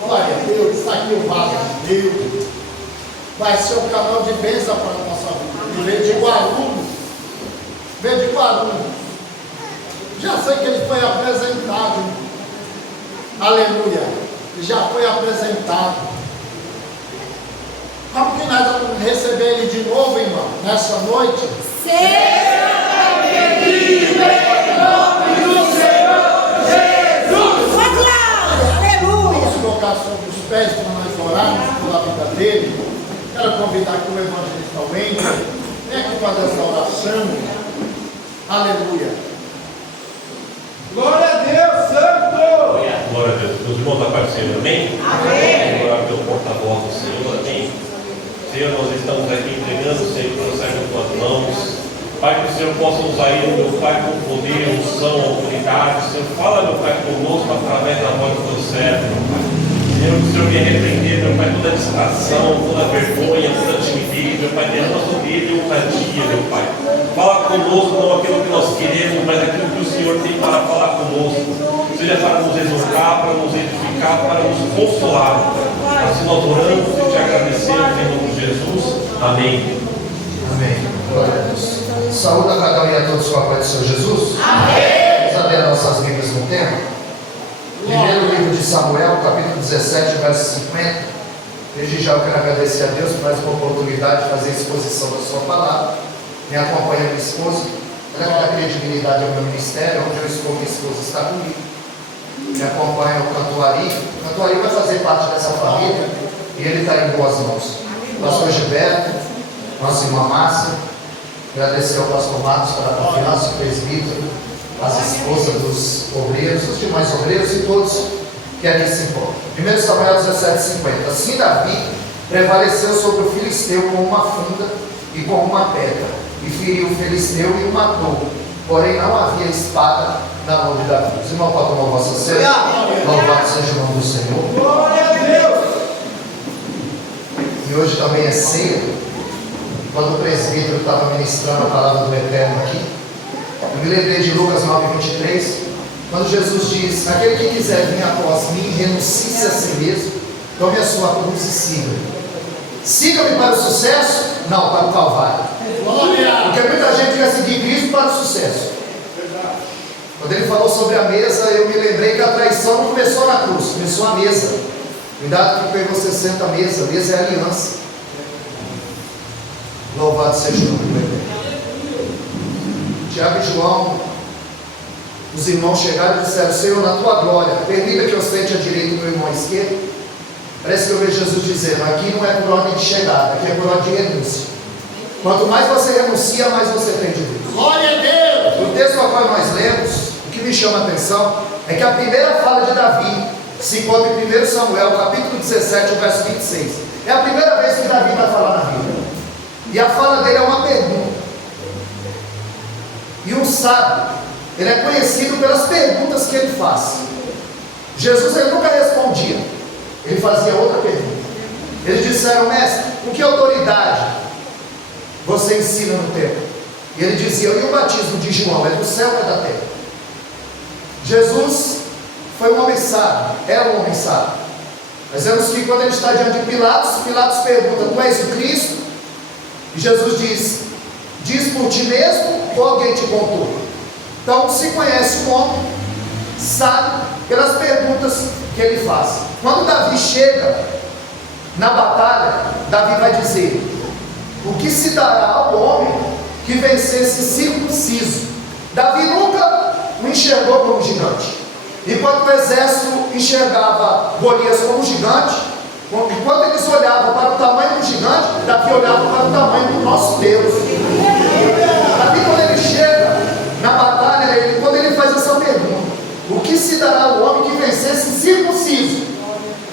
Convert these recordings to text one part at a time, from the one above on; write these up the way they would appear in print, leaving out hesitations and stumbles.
Glória a Deus, está aqui o vaso de Deus. Vai ser um canal de bênção para a nossa vida. Veio de Guarulhos. Veio de Guarulhos. Já sei que ele foi apresentado. Aleluia. Já foi apresentado. Como que nós vamos receber ele de novo, irmão? Nessa noite? Seja bem-vindo em nome do Senhor Jesus. Aleluia. Vamos colocar sobre os pés para nós orarmos pela vida dele. Quero convidar aqui o evangelista Wendel. Vem aqui fazer essa oração. Aleluia. Glória a Deus, Santo! Glória a Deus. Meus irmãos da paz do Senhor, amém? Amém. Glória pelo porta-voz do Senhor, amém? Senhor, nós estamos aqui entregando, Senhor, para sair das tuas mãos. Pai, que o Senhor possa usar ele, meu Pai, com poder, unção, autoridade. Senhor, fala, meu Pai, conosco através da voz do teu servo, meu Pai. Senhor, que o Senhor venha repreender, meu Pai, toda distração, toda vergonha, toda timidez, meu Pai, derrama sobre ele ousadia, meu Pai. Fala conosco, não aquilo que nós queremos, mas aquilo que o Senhor tem para falar conosco. Seja para nos exortar, para nos edificar, para nos consolar. Assim nós oramos e te agradecemos em nome de Jesus. Amém. Amém. Glória a Deus. Saúde a cada um e a todos com a paz do Senhor Jesus. Amém. Vamos abrir nossas Bíblias no tempo. Primeiro livro de Samuel, capítulo 17, verso 50. Desde já eu quero agradecer a Deus por mais uma oportunidade de fazer a exposição da sua palavra. Me acompanha minha esposa. Ela que dá credibilidade ao meu ministério. Onde eu estou, minha esposa está comigo. Me acompanha o Cantuari. O Cantuari vai fazer parte dessa família e ele está em boas mãos. Pastor Gilberto, nossa irmã Márcia. Agradecer ao pastor Marcos pela confiança, o presbítero, as esposas dos obreiros, os demais obreiros e todos que aqui se encontram. 1 Samuel 17,50. Assim Davi prevaleceu sobre o filisteu com uma funda e com uma pedra, e feriu o filisteu e o matou. Porém não havia espada na mão de Davi. Os irmãos podem tomar vossa ceia. Louvado seja o nome do Senhor. Glória a Deus! E hoje também é ceia. Quando o presbítero estava ministrando a palavra do Eterno aqui, eu me lembrei de Lucas 9,23, quando Jesus diz: aquele que quiser vir após mim, renuncie a si mesmo, tome a sua cruz e siga. Siga-me para o sucesso? Não, para o Calvário. Porque muita gente quer seguir Cristo para o sucesso. Quando ele falou sobre a mesa, eu me lembrei que a traição não começou na cruz, começou a mesa. Cuidado que você senta a mesa é aliança. Louvado seja o nome do Eterno. Tiago e João, os irmãos chegaram e disseram: Senhor, na tua glória, permita que eu sente à direita do meu irmão esquerdo. Parece que eu vejo Jesus dizendo: aqui não é por ordem de chegada, aqui é por ordem de renúncia. Quanto mais você renuncia, mais você tem de Deus. Glória a Deus. O texto ao qual nós lemos, o que me chama a atenção é que a primeira fala de Davi se encontra em 1 Samuel, capítulo 17, o verso 26. É a primeira vez que Davi vai falar na Bíblia. E a fala dele é uma pergunta. E um sábio, ele é conhecido pelas perguntas que ele faz. Jesus ele nunca respondia, ele fazia outra pergunta. Eles disseram: mestre, com que autoridade você ensina no templo? E ele dizia: e o batismo de João é do céu ou é da terra? Jesus foi um homem sábio, é um homem sábio. Nós vemos que quando ele está diante de Pilatos, Pilatos pergunta: tu és o Cristo? E Jesus diz por ti mesmo ou alguém te contou? Então se conhece um homem sábio pelas perguntas que ele faz. Quando Davi chega na batalha, Davi vai dizer: o que se dará ao homem que vencesse circunciso? Davi nunca o enxergou como gigante. Enquanto o exército enxergava Golias como gigante, enquanto eles olhavam para o tamanho do gigante, Davi olhava para o tamanho do nosso Deus. Davi, quando ele chega na batalha, quando ele faz essa pergunta: o que se dará ao homem que vencesse circunciso?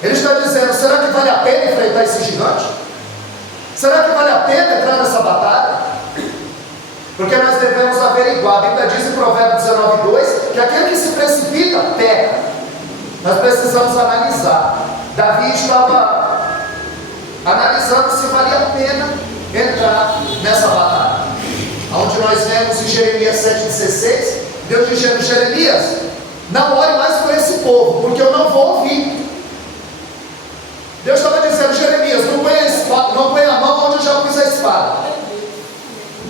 Ele está dizendo: será que vale a pena enfrentar esse gigante? Será que vale a pena entrar nessa batalha? Porque nós devemos averiguar. A Bíblia diz em Provérbios 19:2 que aquele que se precipita peca. Nós precisamos analisar. Davi estava analisando se valia a pena entrar nessa batalha. Onde nós Jeremias 7,16, Deus dizendo: Jeremias, não ore mais por esse povo, porque eu não vou ouvir. Deus estava dizendo: Jeremias, não põe a mão onde eu já pus a espada.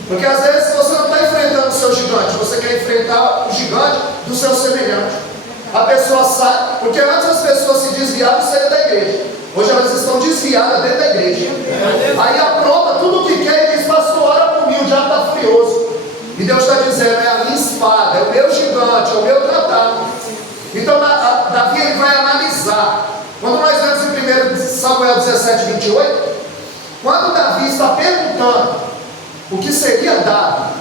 Porque às vezes você não está enfrentando o seu gigante, você quer enfrentar o gigante do seu semelhante. A pessoa sai, porque antes as pessoas se desviavam e saíam da igreja. Hoje elas estão desviadas dentro da igreja. Aí apronta tudo o que quer e diz: pastor, ora por mim, o diabo está furioso. E Deus está dizendo: é a minha espada, é o meu gigante, é o meu tratado. Então Davi ele vai analisar. Quando nós vemos em 1 Samuel 17:28, quando Davi está perguntando o que seria dado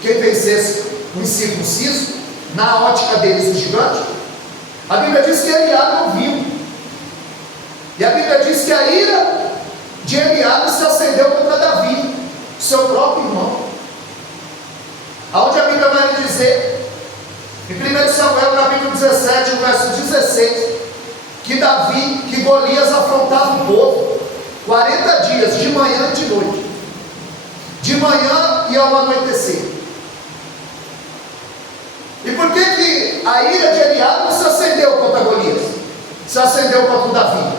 quem vencesse o incircunciso, na ótica deles o gigante, a Bíblia diz que Eliabe ouviu. E a Bíblia diz que a ira de Eliabe se acendeu contra Davi, seu próprio irmão. Aonde a Bíblia vai me dizer, em 1 Samuel capítulo 17, verso 16, que Golias afrontava o povo 40 dias, de manhã e de noite, de manhã e ao anoitecer. E por que a ira de Eliabe não se acendeu contra Golias? Se acendeu contra Davi?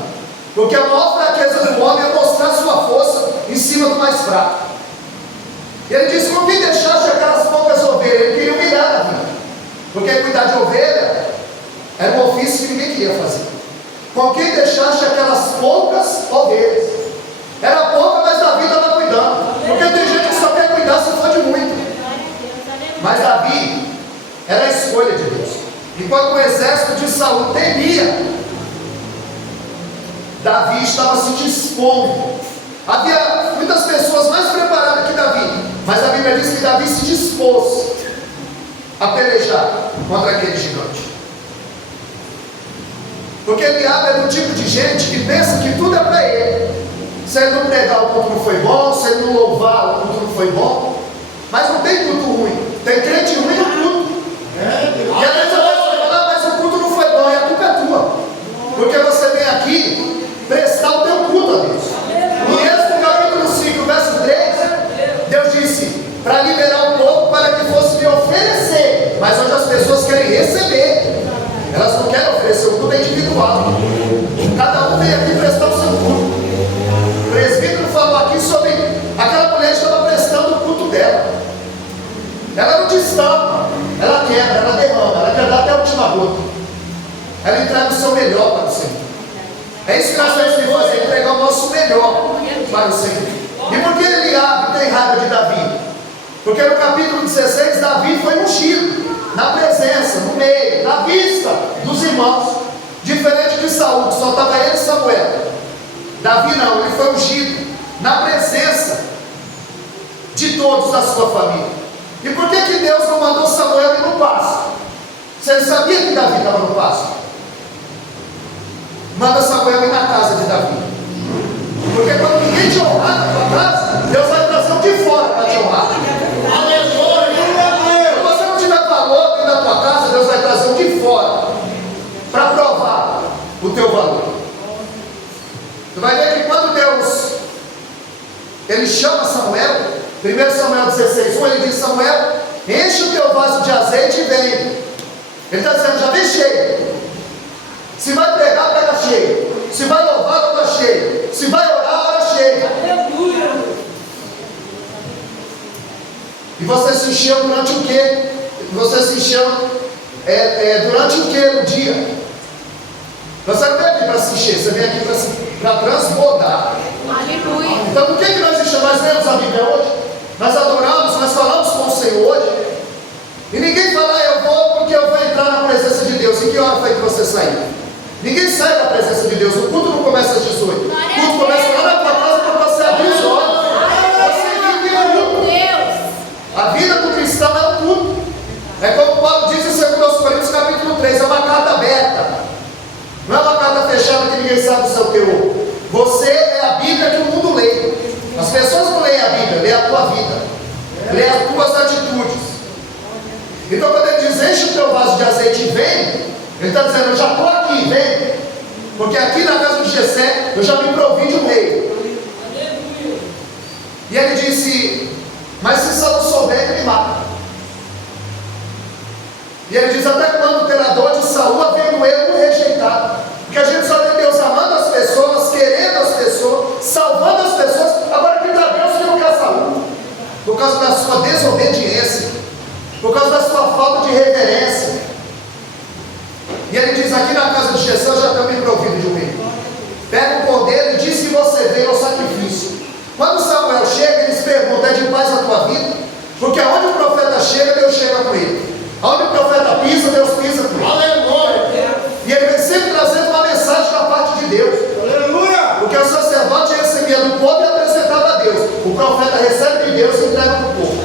Porque a maior fraqueza do homem é mostrar sua força em cima do mais fraco. E ele disse: com quem deixaste aquelas poucas ovelhas? Ele queria humilhar Davi, porque cuidar de ovelha era um ofício que ninguém queria fazer. Com quem deixaste aquelas poucas ovelhas? Era pouca, mas Davi estava cuidando. Porque tem gente que só quer cuidar se for de muito. Mas Davi era a escolha de Deus. Enquanto o exército de Saul temia, Davi estava se dispondo. Havia muitas pessoas mais preparadas que Davi, mas a Bíblia diz que Davi se dispôs a pelejar contra aquele gigante. Porque Eliabe é do tipo de gente que pensa que tudo é para ele. Se ele não pregar, o culto não foi bom. Se ele não louvar, o culto não foi bom. Mas não tem culto ruim. Tem crente ruim no culto. E às vezes a pessoa fala: mas o culto não foi bom. E a culpa é tua, porque você vem aqui prestar o teu culto a Deus. Em Êxodo capítulo 5, verso 3, Deus disse para liberar o povo para que fosse me oferecer. Mas hoje as pessoas querem receber, elas não querem oferecer. O culto é individual. Cada um vem aqui prestar o seu culto. O presbítero falou aqui sobre aquela mulher que estava prestando o culto dela. Ela não destampa, ela quebra, ela derrama, ela quer dar até a última gota. Ela entrega o seu melhor para o Senhor. É isso que nós temos que fazer: entregar o nosso melhor para o Senhor. E por que Eliabe tem raiva de Davi? Porque no capítulo 16, Davi foi ungido na presença, no meio, na vista dos irmãos, diferente de Saul, que só estava ele e Samuel. Davi não, ele foi ungido na presença de todos da sua família. E por que Deus não mandou Samuel ir no pasto? Se ele sabia que Davi estava no pasto, manda Samuel ir na casa de Davi. Porque quando ninguém te honrar na tua casa, Deus vai trazer um de fora para te honrar. Se você não tiver valor dentro da tua casa, Deus vai trazer um de fora para provar o teu valor. Tu vai ver que quando Deus ele chama Samuel, 1 Samuel 16:1, ele diz: Samuel, enche o teu vaso de azeite e vem. Ele está dizendo: já vem cheio. Se vai pregar, prega cheio. Se vai louvar, louva cheio. Se vai orar, ora cheio. E você se encheu durante o quê? Você se encheu durante o quê no dia? Você não vem aqui para se encher, você vem aqui para transbordar. Aleluia. Então por que nós enchemos? Nós lemos a Bíblia hoje, nós adoramos, nós falamos com o Senhor hoje, e ninguém fala: eu vou porque eu vou entrar na presença de Deus. Em que hora foi que você saiu? Ninguém sai da presença de Deus. O culto não começa às 18. O culto começa lá na tua casa para você abrir os olhos. Você vive o culto. A vida do cristão é o culto. É como Paulo diz em 2 Coríntios capítulo 3, é uma carta aberta. Não é uma carta fechada que ninguém sabe o seu teor. Você é a Bíblia que o mundo lê. As pessoas não leem a Bíblia, leem a tua vida, leem as tuas atitudes. Então quando ele diz: enche o teu vaso de azeite e vem, ele está dizendo: eu já estou aqui, vem. Porque aqui na casa de Jessé eu já me provi de um rei. E ele disse: mas se Saul souber, ele ele mata. E ele diz: até quando terá dor de Saul, havendo eu rejeitado? Porque a gente só vê Deus amando as pessoas, querendo as pessoas, salvando as pessoas. Agora que está Deus que não quer Saul, por causa da sua desobediência, por causa da sua falta de reverência. E ele diz: aqui na casa de Jessé eu já tenho me provido de um rei. Pega o cordeiro e diz que você veio ao sacrifício. Quando Samuel chega, eles perguntam: é de paz a tua vida? Porque aonde o profeta chega, Deus chega com ele. Aonde o profeta pisa, Deus pisa com ele. Aleluia! E ele vem sempre trazendo uma mensagem da parte de Deus. Aleluia! Porque o sacerdote recebia do povo e apresentava a Deus. O profeta recebe de Deus e entrega para o povo.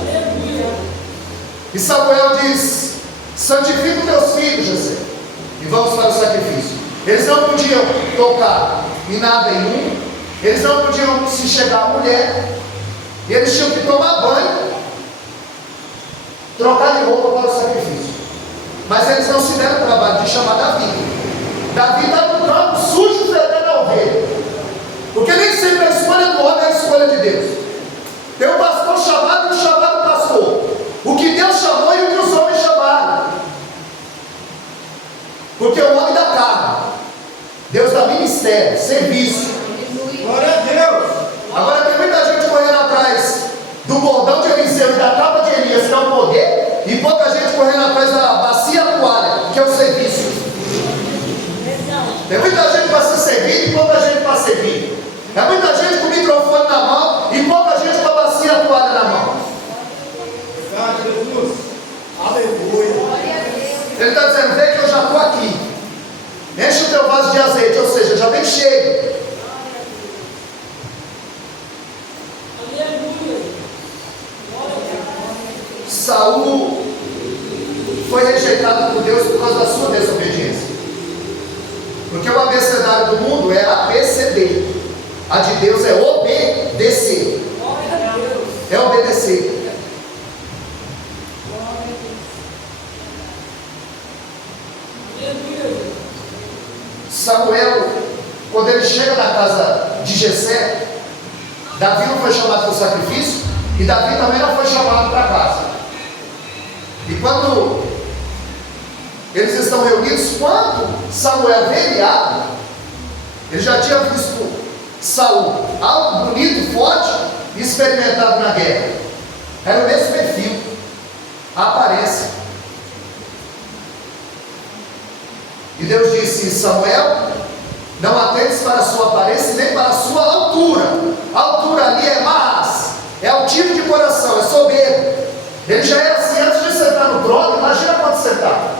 E Samuel diz: santifica os teus filhos, Jessé, e vamos para o sacrifício. Eles não podiam tocar em nada imundo, eles não podiam se chegar à mulher, e eles tinham que tomar banho, trocar de roupa para o sacrifício. Mas eles não se deram o trabalho de chamar Davi. Davi está no campo sujo, fedendo a ovelha. Porque nem sempre a escolha do homem é a escolha de Deus. Tem um pastor chamado e um chamado pastor. O que Deus chamou e o que os homens chamaram. Porque o homem dá carne, Deus dá ministério, serviço. Glória a Deus! Agora tem muita gente correndo atrás do bordão de Eliseu e da capa de Elias, que é o poder, e pouca gente correndo atrás da bacia e toalha, que é o serviço. Tem muita gente para se servir e pouca gente para servir. É muita gente com o microfone na mão e pouca gente com a bacia e a toalha na mão. Verdade, Jesus! Aleluia! Ele está dizendo: vê que eu já estou aqui. Enche o teu vaso de azeite, ou seja, já vem cheio. Saul foi rejeitado por Deus por causa da sua desobediência. Porque o abecedário do mundo é ABCD. A de Deus é obedecer. É obedecer. Samuel, quando ele chega na casa de Jessé, Davi não foi chamado para o sacrifício e Davi também não foi chamado para casa. E quando eles estão reunidos, quando Samuel vê Eliabe, ele já tinha visto Saul alto, bonito, forte e experimentado na guerra. Era o mesmo perfil, a aparência. E Deus disse: Samuel, não atentes para a sua aparência nem para a sua altura. A altura ali é más, é altivo de coração, é soberbo. Ele já era assim antes de sentar no trono, imagina quando sentar.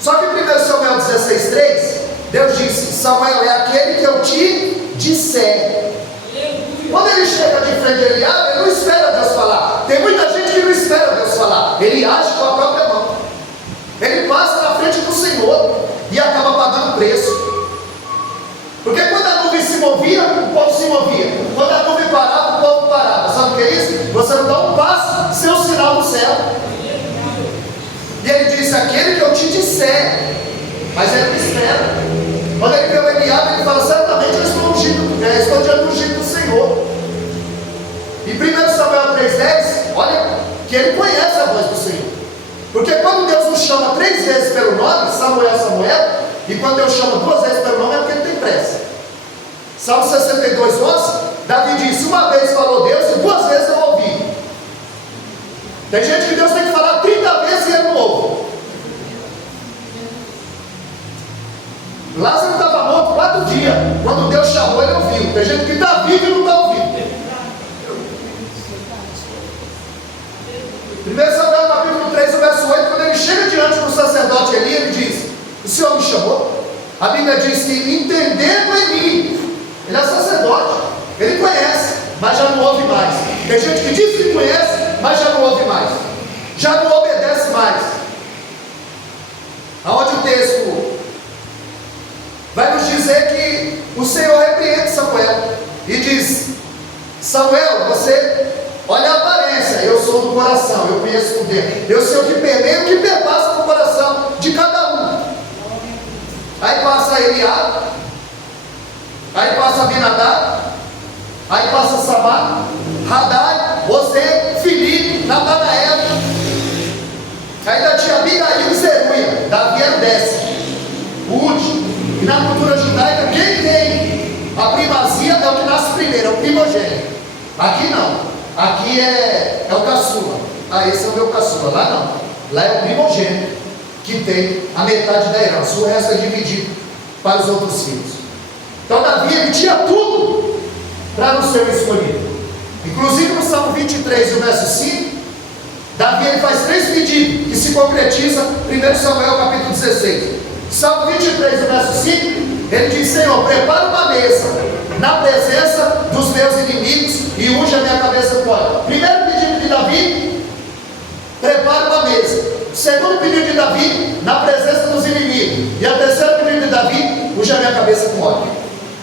Só que em 1 Samuel 16,3, Deus disse: Samuel é aquele que eu te disser. Quando ele chega de frente a Eliabe, ele não espera Deus falar. Tem muita gente que não espera Deus falar, ele age com a própria mão. Ele passa na frente do Senhor e acaba pagando preço. Porque quando a nuvem se movia, o povo se movia. Quando a nuvem parava, o povo parava. Sabe o que é isso? Você não dá um passo sem o sinal no céu. E ele disse: aquele que eu te disser. Mas ele não espera. Quando ele vê o Eliabe, ele fala: certamente eu estou diante do ungido do Senhor. E 1 Samuel 3,10, olha que ele conhece a voz do Senhor. Porque quando Deus nos chama 3 vezes pelo nome, Samuel, Samuel, e quando Deus chama 2 vezes pelo nome, é porque ele tem pressa. Salmo 62,11, Davi disse: uma vez falou Deus e 2 vezes eu ouvi. Tem gente que Deus tem que falar 30 vezes e ele não ouve. Lázaro estava morto 4 dias. Quando Deus chamou, ele ouviu. Tem gente que está vivo e não está ouvindo. 1 Samuel capítulo 3, verso 8, quando ele chega diante do sacerdote Eli, ele diz: o Senhor me chamou? A Bíblia diz que entendendo em mim, ele é sacerdote, ele conhece, mas já não ouve mais. Tem gente que diz que conhece, mas já não ouve mais, já não obedece mais. Aonde o texto vai nos dizer que o Senhor repreende Samuel e diz: Samuel, você olha a aparência, eu sou do coração, eu conheço por dentro, eu sei o que permeia e o que perpassa no coração de cada um. Aí passa Eliabe, aí passa Abinadab, aí passa Samar, Radai, Osé, Filipe, Nabucodonosor. na cultura judaica, quem tem a primazia é o que nasce primeiro, é o primogênito. Aqui não, aqui é o caçula. Ah, esse é o meu caçula. Lá não, lá é o primogênito que tem a metade da herança, o resto é dividido para os outros filhos. Então Davi, ele tinha tudo para não ser o escolhido. Inclusive no Salmo 23, o verso 5, Davi, ele faz 3 pedidos que se concretiza 1 Samuel capítulo 16. Salmo 23, o verso 5, ele diz: Senhor, prepara uma mesa na presença dos meus inimigos e unge a minha cabeça com óleo. Primeiro pedido de Davi: prepara uma mesa. Segundo pedido de Davi: na presença dos inimigos. E o terceiro pedido de Davi: unge a minha cabeça com óleo.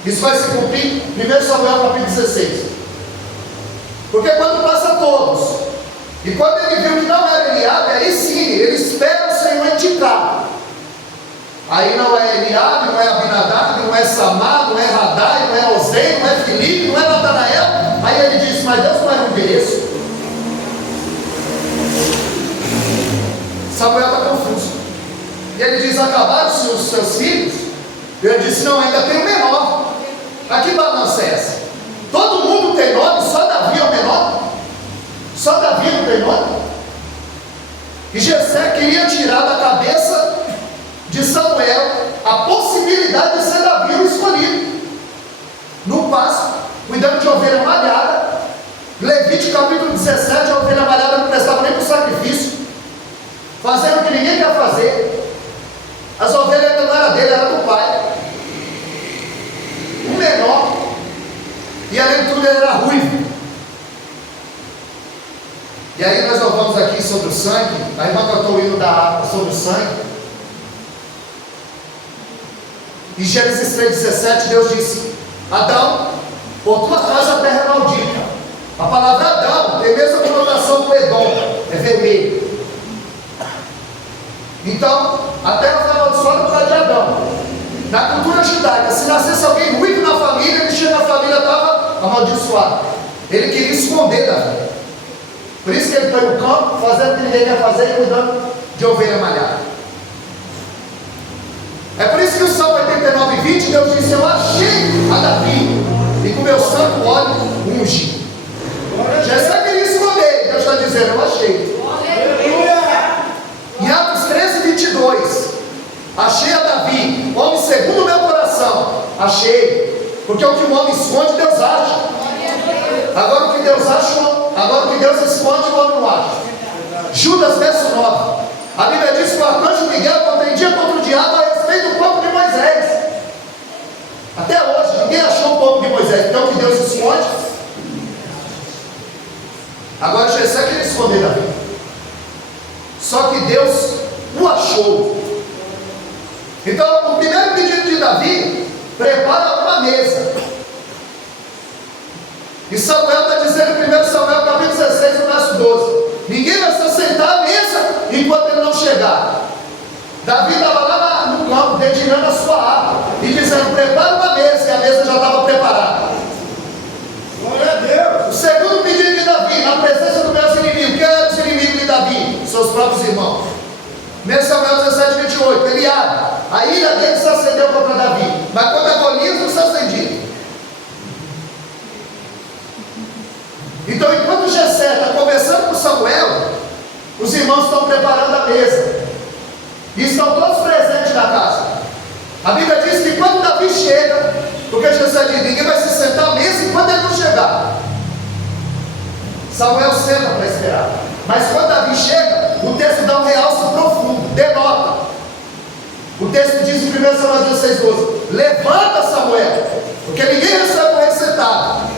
Isso vai se cumprir em 1 Samuel capítulo 16. Porque quando passa todos, e quando ele viu que não era Eliabe, aí sim, ele espera o Senhor indicar. Aí não é Eliabe, não é Abinadab, não é Samar, não é Radai, não é Osei, não é Filipe, não é Natanael. Aí ele diz: mas Deus não era um endereço. Samuel está confuso. E ele diz: acabaram-se os seus filhos? Ele disse: não, ainda tem o menor. A que balança é essa? Todo mundo tem nome, só Davi é o menor? Só Davi não tem nome? E Jessé queria tirar da cabeça de Samuel a possibilidade de ser Davi o escolhido. No pasto, cuidando de ovelha malhada. Levítico capítulo 17, a ovelha malhada não prestava nem para o sacrifício, fazendo o que ninguém quer fazer. As ovelhas não era dele, era do pai. O menor, e além de tudo ele era ruivo. E aí nós vamos aqui sobre o sangue. A irmã cantou o hino da harpa sobre o sangue. Em Gênesis 3,17, Deus disse: Adão, por tua causa a terra é maldita. A palavra Adão tem a mesma conotação com Edom, é vermelho. Então, a terra foi amaldiçoada por causa de Adão. Na cultura judaica, se nascesse alguém ruivo na família, ele chega na família, estava amaldiçoado. Ele queria esconder Davi. Por isso que ele foi no campo, fazendo o que ninguém quer fazer e cuidando de ovelha malhada. É por isso que o Salmo 89:20, Deus disse: eu achei a Davi, e com meu santo óleo ungi. Jessé queria esconder, Deus está dizendo: eu achei. Em Atos 13:22, achei a Davi, homem segundo o meu coração. Achei, porque o que o homem esconde, Deus acha. Agora o que Deus acha, agora o que Deus esconde, o homem não acha. Judas, verso 9. A Bíblia diz que o arcanjo Miguel contendia contra o diabo a respeito do corpo de Moisés. Até hoje, ninguém achou o corpo de Moisés. Então o que Deus esconde. Agora Jessé queria esconder Davi. Só que Deus o achou. Então o primeiro pedido de Davi: prepara uma mesa. E Samuel está dizendo em 1 Samuel capítulo 16, verso 12: ninguém vai se sentar à mesa enquanto ele não chegar. Davi estava lá no campo, dedilhando a sua arma e dizendo: prepara uma mesa, e a mesa já estava preparada. Glória a Deus. O segundo pedido de Davi, na presença dos meus inimigos. Quem eram os inimigos de Davi? Seus próprios irmãos. 1 Samuel 17:28, Eliabe, a ira dele se acendeu contra Davi, mas contra Golias não se acendia. Então, enquanto Jessé está conversando com Samuel, os irmãos estão preparando a mesa, e estão todos presentes na casa. A Bíblia diz que quando Davi chega, porque Jessé diz: ninguém vai se sentar à mesa enquanto ele não chegar. Samuel senta para esperar. Mas quando Davi chega, o texto dá um realce profundo, denota. O texto diz em 1 Samuel 16:12: levanta, Samuel, porque ninguém recebe o rei sentado.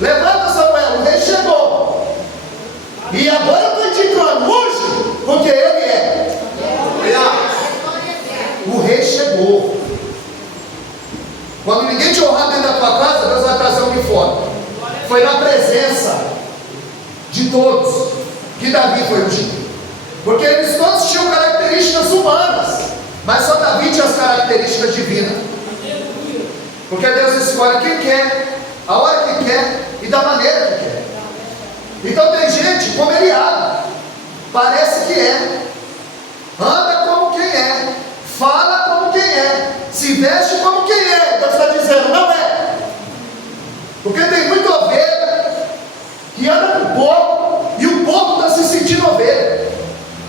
Levanta, Samuel, o rei chegou. E agora eu estou indicando, unge, porque ele é. O rei chegou. Quando ninguém te honrar dentro da tua casa, Deus vai trazer um de fora. Foi na presença de todos que Davi foi ungido. Porque eles todos tinham características humanas, mas só Davi tinha as características divinas. Porque Deus escolhe quem quer, a hora que quer e da maneira que quer. Então tem gente como Eliabe, parece que é, anda como quem é, fala como quem é, se se veste como quem é. Deus está dizendo, não é. Porque tem muita ovelha que anda com porco, e o porco está se sentindo ovelha,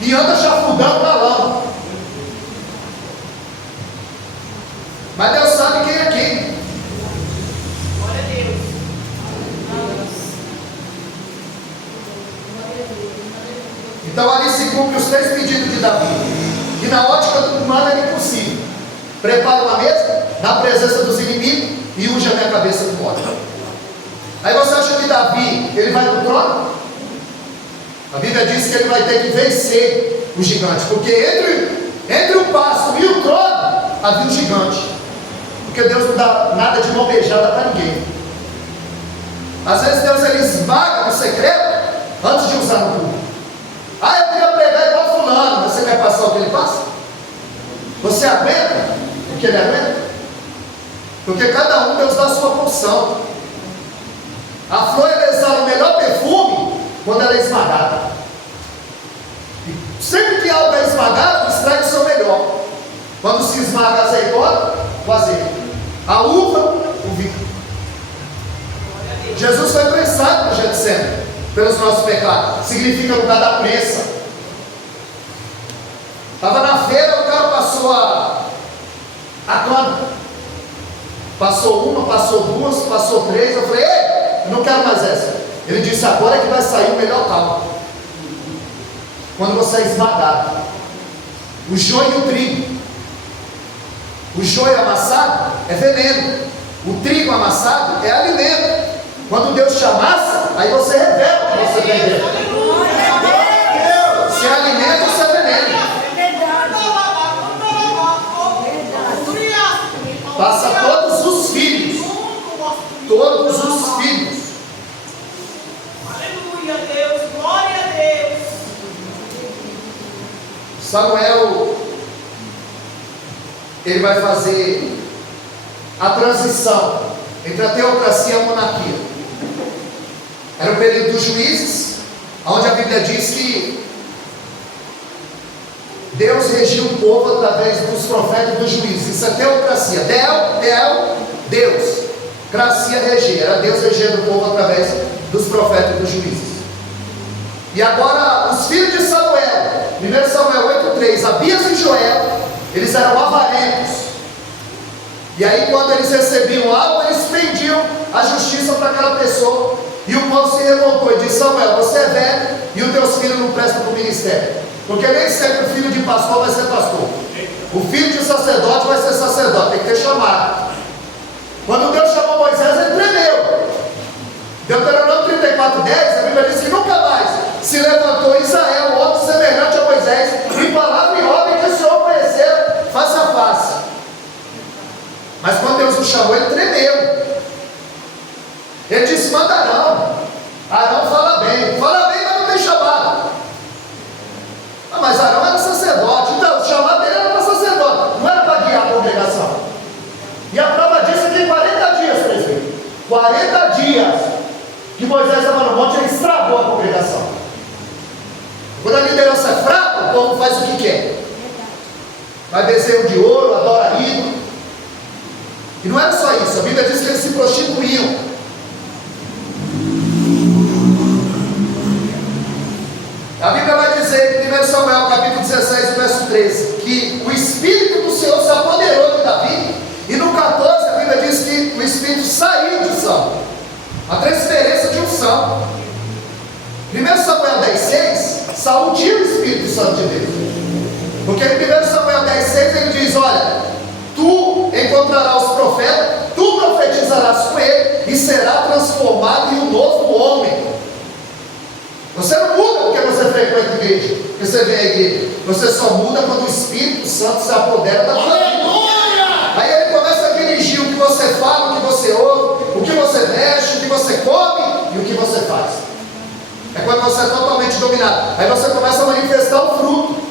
e anda chafurdando na lama. Mas Deus sabe quem é quem. Glória a Deus. Então ali se cumpre os 3 pedidos de Davi. E na ótica do humano é impossível. Prepara uma mesa na presença dos inimigos e unge a minha cabeça com óleo. Aí você acha que Davi, ele vai para o trono? A Bíblia diz que ele vai ter que vencer o gigante, porque entre o pasto e o trono havia um gigante. Porque Deus não dá nada de mão beijada para ninguém. Às vezes Deus ele esmaga no secreto antes de usar no público. Eu queria pregar igual fulano. Você quer passar o que ele passa? Você aguenta o que ele aguenta? Porque cada um Deus dá a sua porção. A flor ela exala o melhor perfume quando ela é esmagada. E sempre que algo é esmagado, extrai o seu melhor. Quando se esmaga a azeitona, o azeite. A uva, o vinho. Jesus foi prensado no Getsemane pelos nossos pecados. Significa lugar da prensa. Estava na feira, o cara passou a cana. Passou uma, passou duas, passou 3. Eu falei, ei, eu não quero mais essa. Ele disse, agora é que vai sair o melhor caldo. Quando você é esmagado. O joio e o trigo. O joio amassado é veneno. O trigo amassado é alimento. Quando Deus te amassa, aí você revela o que você tem dentro. Se é alimento ou se é veneno. Passa todos os filhos. Todos os filhos. Aleluia, Deus. Glória a Deus. Samuel, ele vai fazer a transição entre a teocracia e a monarquia. Era o período dos juízes, onde a Bíblia diz que Deus regia o povo através dos profetas e dos juízes. Isso é teocracia. Deus. Cracia, reger. Era Deus regendo o povo através dos profetas e dos juízes. E agora, os filhos de Samuel, 1 Samuel 8,3, Abias e Joel, eles eram avarentos. E aí, quando eles recebiam algo, eles pediam a justiça para aquela pessoa. E o povo se revoltou e disse, Samuel, você é velho e os teus filhos não prestam para o ministério. Porque nem sempre o filho de pastor vai ser pastor. O filho de sacerdote vai ser sacerdote, tem que ter chamado. Quando Deus chamou Moisés, ele tremeu. Deuteronômio 34,10, a Bíblia diz que nunca mais se levantou Israel, um homem semelhante a Moisés, em palavra e obra que o Senhor conheceu face a face. Mas quando Deus o chamou, ele tremeu. Ele disse, manda Arão. Arão fala bem, mas não tem chamado. Mas Arão era sacerdote, então o chamado dele era para sacerdote, não era para guiar a congregação. E a prova disso é que em 40 dias, presbítero, 40 dias que Moisés estava no monte, ele estragou a congregação. Quando a liderança é fraca, o povo faz o que quer. Vai bezerro de ouro, adora ídolo. E não era só isso, a Bíblia diz que eles se prostituíam. A Bíblia vai dizer em 1 Samuel capítulo 16, verso 13, que o Espírito do Senhor se apoderou de Davi, e no 14 a Bíblia diz que o Espírito saiu de Saul, a transferência de unção. 1 Samuel 10,6, Saul tinha o Espírito Santo de Deus, porque em 1 Samuel 10,6 ele diz, olha, tu encontrarás os profetas, tu profetizarás com ele, e será transformado em um novo homem. Você não muda porque você frequenta a igreja, porque você vem à igreja. Você só muda quando o Espírito Santo se apodera da tua vida. Aí ele começa a dirigir o que você fala, o que você ouve, o que você veste, o que você come e o que você faz. É quando você é totalmente dominado. Aí você começa a manifestar o fruto.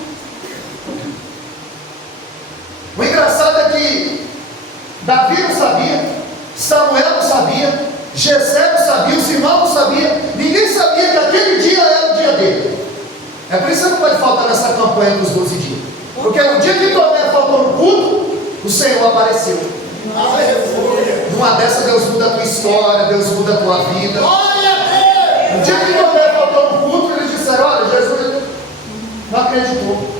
O engraçado é que Davi não sabia, Samuel não sabia, Jessé não sabia, os irmãos não sabiam, ninguém sabia que aquele dia era o dia dele. É por isso que não pode faltar nessa campanha dos 12 dias. Porque no dia que Tomé faltou no culto, o Senhor apareceu. Aleluia. Numa dessa, Deus muda a tua história, Deus muda a tua vida. Glória a No Deus. dia que Tomé voltou no culto, eles disseram: olha, Jesus não acreditou.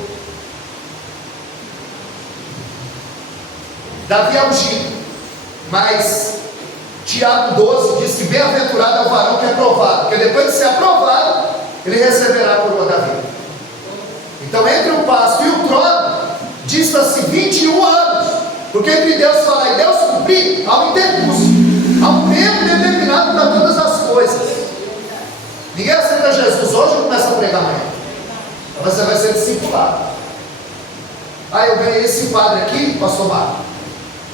Davi é ungido, mas Tiago 12 diz que bem-aventurado é o varão que é provado, porque depois de ser aprovado, ele receberá a coroa da vida. Então, entre o pasto e o trono, dista-se 21 anos, porque entre Deus falar e Deus cumprir, há um intercurso, há um tempo determinado para todas as coisas. Ninguém aceita Jesus hoje e começa a pregar amanhã. Você vai ser discipulado. Eu ganhei esse padre aqui, pastor Marco.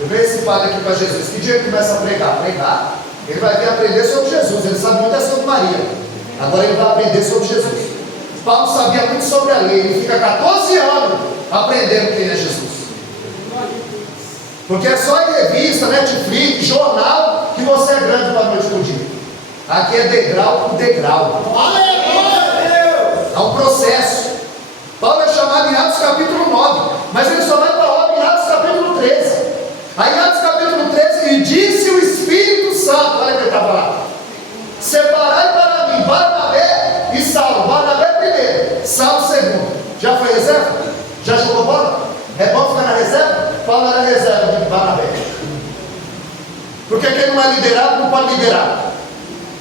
Eu ganhei esse padre aqui para Jesus. Que dia ele começa a pregar? Pregar. Ele vai vir aprender sobre Jesus. Ele sabe muito sobre Maria. Agora ele vai aprender sobre Jesus. Paulo sabia muito sobre a lei. Ele fica 14 anos aprendendo quem é Jesus. Porque é só em revista, Netflix, jornal, que você é grande para a noite do dia. Aqui é degrau por degrau. Aleluia. Há um processo. Paulo é chamado em Atos capítulo 9, mas ele só vai para a obra em Atos capítulo 13. Aí em Atos capítulo 13, e disse o Espírito Santo, olha que ele está falando: separai para mim Barnabé e Saulo. Barnabé primeiro, Saulo segundo. Já foi reserva? Já jogou bola? É bom ficar na reserva? Paulo era reserva de Barnabé. Porque quem não é liderado não pode liderar.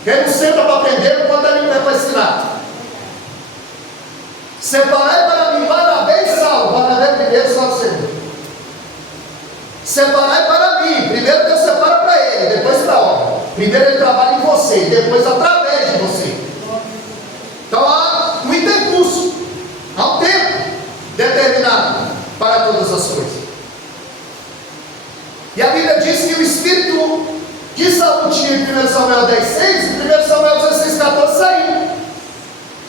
Quem não senta para aprender não pode dar nem pé para ensinar. Separai para mim Barnabé e Saulo. Barnabé primeiro, Saulo segundo. Separai para mim. Primeiro Deus separa para ele, depois para a obra. Primeiro ele trabalha em você, depois através de você. Então há um intercurso, há um tempo determinado para todas as coisas. E a Bíblia diz que o Espírito que Saul tinha em 1 Samuel 10,6, em 1 Samuel 16,14 saiu.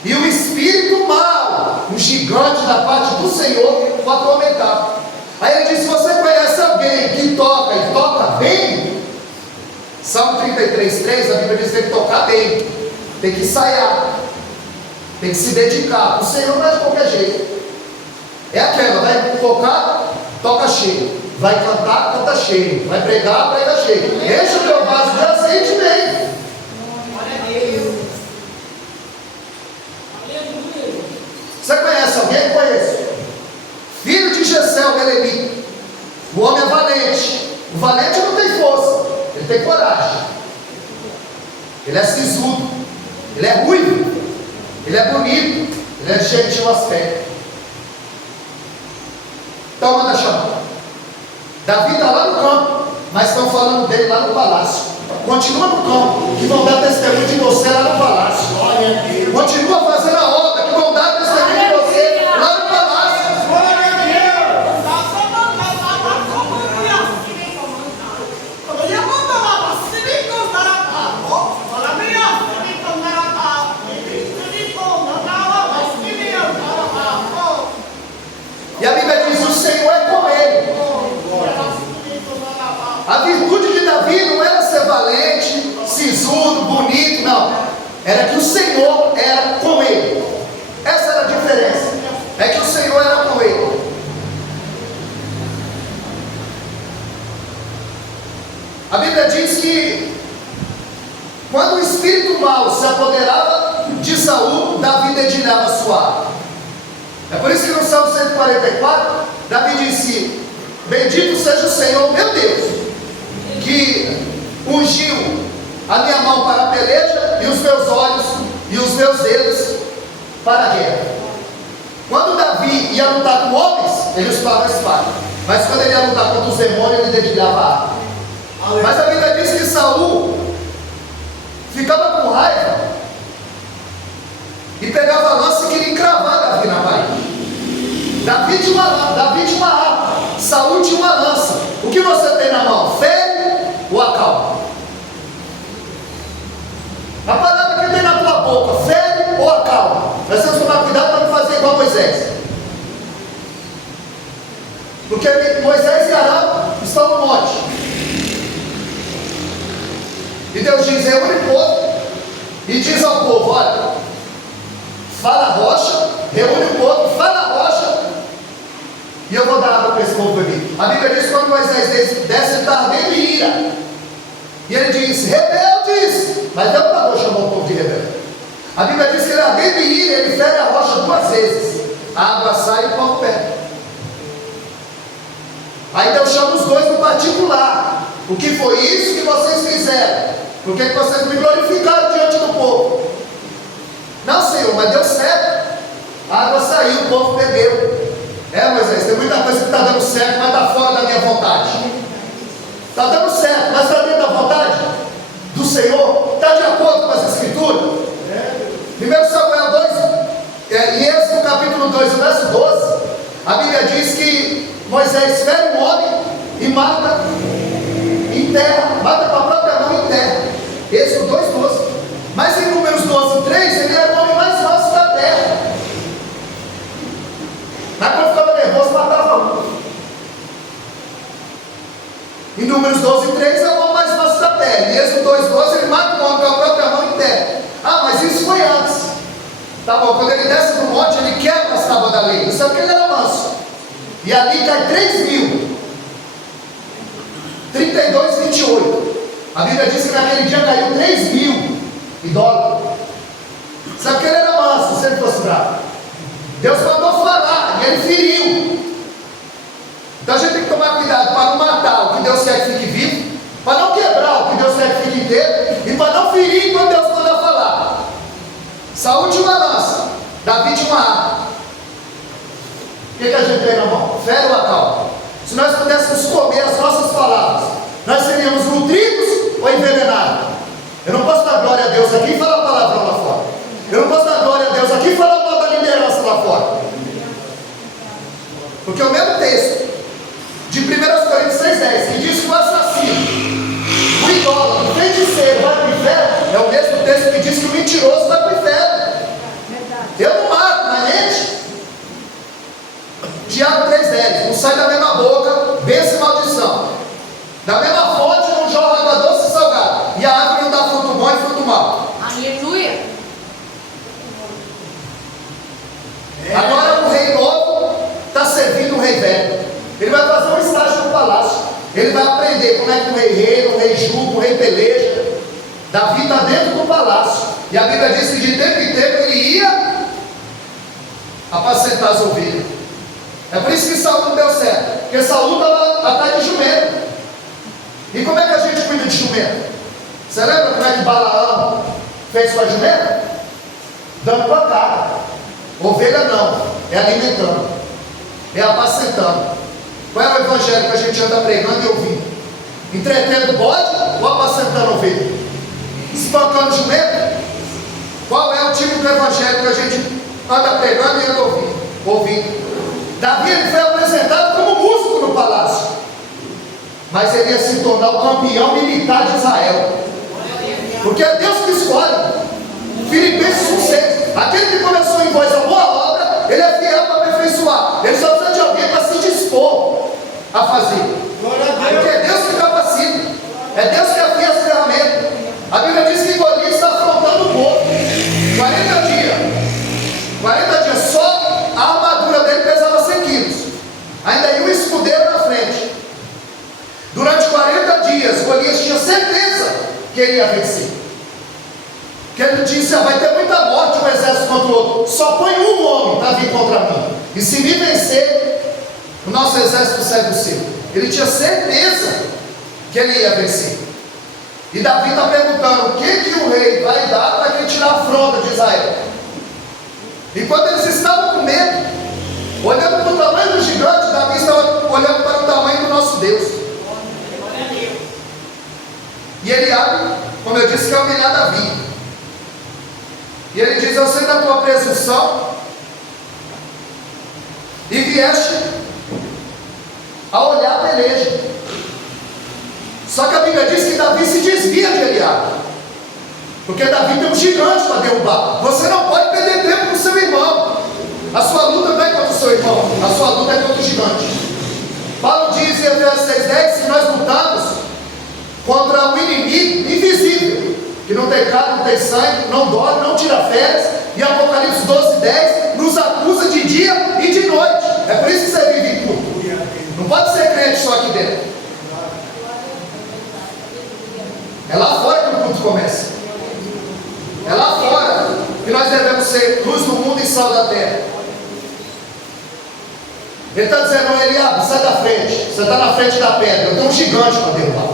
E o espírito mau, um gigante da parte do Senhor, o atormentava. Aí ele diz: se você conhece alguém que toca e toca bem, Salmo 33,3, a Bíblia diz que tem que tocar bem, tem que ensaiar, tem que se dedicar. O Senhor não é de qualquer jeito. É aquela: vai tocar, toca cheio. Vai cantar, canta cheio. Vai pregar, prega cheio. Enche o teu vaso de azeite bem. Glória a Deus. Você conhece alguém? Conheço. Filho de Jessé, o Belemita. O homem é valente. O valente não tem força, ele tem coragem. Ele é sisudo. Ele é ruivo. Ele é bonito. Ele é de gentil aspecto. Então manda chamar. Davi está lá no campo, mas estão falando dele lá no palácio. Continua no campo, que vão dar testemunho de você lá no palácio. Glória a Deus. Continua fazendo a obra, que vão dar testemunho de você lá no palácio. Glória a Deus. E a Bíblia diz: o Senhor é com ele. A virtude de Davi não era ser valente, sisudo, bonito, não. Era que o Senhor era com ele. Essa era a diferença. É que o Senhor era com ele. A Bíblia diz que quando o espírito mau se apoderava de Saul, Davi dedilhava a sua arma. É por isso que no Salmo 144, Davi disse: bendito seja o Senhor, meu Deus, que ungiu a minha mão para a peleja e os meus olhos e os meus dedos para a guerra. Quando Davi ia lutar com homens, ele usava a espada. Mas quando ele ia lutar contra os demônios, ele dedilhava a arma. Mas a Bíblia diz que Saul ficava com raiva e pegava a lança e queria encravar Davi na parede. Davi tinha uma arma, Saul tinha uma lança. O que você tem na mão? Fere ou acalma? A palavra que tem na tua boca: fere ou acalma? Nós temos que tomar cuidado para não fazer igual Moisés. Porque Moisés e Arão estão no monte. E Deus diz: reúne o povo e diz ao povo: olha, fala a rocha, reúne o povo, fala a rocha, e eu vou dar água para esse povo beber. A Bíblia diz que quando Moisés desce, ele está ardendo em ira. E ele diz: rebeldes. Mas Deus não chamou o povo de rebelde. A Bíblia diz que ele ardendo em ira, ele fere a rocha 2 vezes. A água sai e o povo pega. Aí Deus chama os dois no particular. O que foi isso que vocês fizeram? Por que vocês me glorificaram diante do povo? Não, Senhor, mas deu certo. A água saiu, o povo bebeu. Moisés, tem muita coisa que está dando certo, mas está fora da minha vontade. Está dando certo, mas está dentro da vontade do Senhor? Está de acordo com as Escrituras? 1 Samuel 2, em Êxodo capítulo 2, verso 12, a Bíblia diz que Moisés fere um homem e mata em terra, mata com a própria mão em terra. Êxodo 2, 12. Mas em Números 12, 3, ele era o homem mais manso da terra. Mas quando ficava nervoso, matava um. Em Números 12, 3, é o homem mais manso da terra. Em Êxodo 2, 12, ele mata um homem com a própria mão em terra. Ah, mas isso foi antes. Tá bom, quando ele desce do monte, ele quebra as tábuas da lei. Isso é porque ele era manso. E ali cai 3.000. 32, 28. A Bíblia diz que naquele dia caiu 3.000 idólatras. Sabe que ele era manso, se ele fosse bravo. Deus mandou falar e ele feriu. Então a gente tem que tomar cuidado para não matar o que Deus quer que fique vivo, para não quebrar o que Deus quer que fique inteiro, e para não ferir quando Deus manda falar. Saúl tinha uma lança, Davi tinha uma arma. O que a gente tem na mão? Fere ou acalma? Se nós pudéssemos comer as nossas palavras, nós seríamos nutridos ou envenenados? Eu não posso dar glória a Deus aqui e falar palavrão lá fora. Eu não posso dar glória a Deus aqui e falar mal da liderança lá fora. Porque o mesmo texto de 1 Coríntios 6,10, que diz que o assassino, o idólatra, o feiticeiro vai para o inferno, é o mesmo texto que diz que o mentiroso vai para o inferno. Eu não mato, na mente. Tiago 3,10, não sai da mesma boca bênção e maldição. Da mesma fonte não jorra água doce e salgada, e a árvore não dá fruto bom e fruto mau. Aleluia. Agora o rei novo está servindo o rei velho. Ele vai fazer um estágio no palácio. Ele vai aprender como é que o rei reina, o rei julga, o rei peleja. Davi está dentro do palácio. E a Bíblia diz que de tempo em tempo ele ia apacentar as ovelhas. É por isso que Saúl não deu certo. Porque Saúl estava atrás de jumento. E como é que a gente cuida de jumento? Você lembra como é que Balaão fez com a jumenta? Dando pancada. Ovelha não, é alimentando, é apacentando. Qual é o evangelho que a gente anda pregando e ouvindo? Entretendo bode ou apacentando ovelha? Espancando jumento? Qual é o tipo de evangelho que a gente anda pregando e anda ouvindo? Davi ele foi apresentado como músico no palácio, mas ele ia se tornar o campeão militar de Israel, porque é Deus que escolhe. Filipenses 1,6. Aquele que começou em vós a boa obra, ele é fiel para aperfeiçoar. Ele só precisa de alguém para se dispor a fazer. Porque é Deus que capacita, é Deus que afia as ferramentas. A Bíblia diz que Golias está afrontando o povo 40 dias só. A armadura dele pesava 100 quilos, ainda ia um escudeiro na frente. Durante 40 dias Golias tinha certeza que ele ia vencer, que ele disse: vai ter muita morte um exército contra o outro, só põe um homem para vir contra mim, e se me vencer, o nosso exército serve o seu. Ele tinha certeza que ele ia vencer. E Davi está perguntando: o que o rei vai dar para ele tirar a afronta de Israel? E quando eles estavam com medo, olhando para o tamanho do gigante, Davi estava olhando para o tamanho do nosso Deus. E ele abre, como eu disse, que é humilhar Davi. E ele diz: eu sei da tua presunção, e vieste a olhar a peleja. Só que a Bíblia diz que Davi se desvia de Eliabe, porque Davi tem um gigante para derrubar. Você não pode perder tempo com o seu irmão. A sua luta não é contra o seu irmão, a sua luta é contra o gigante. Paulo diz em Efésios 6,10 que nós lutamos contra um inimigo invisível, que não tem carne, não tem sangue, não dorme, não tira férias. E Apocalipse 12,10 nos acusa de dia e de noite. É por isso que você vive em culto. Não pode ser crente crente só aqui dentro. É lá fora que o culto começa. É lá fora que nós devemos ser luz do mundo e sal da terra. Ele está dizendo: não, Eliabe, sai da frente. Você está na frente da pedra. Eu tenho um gigante para derrubar.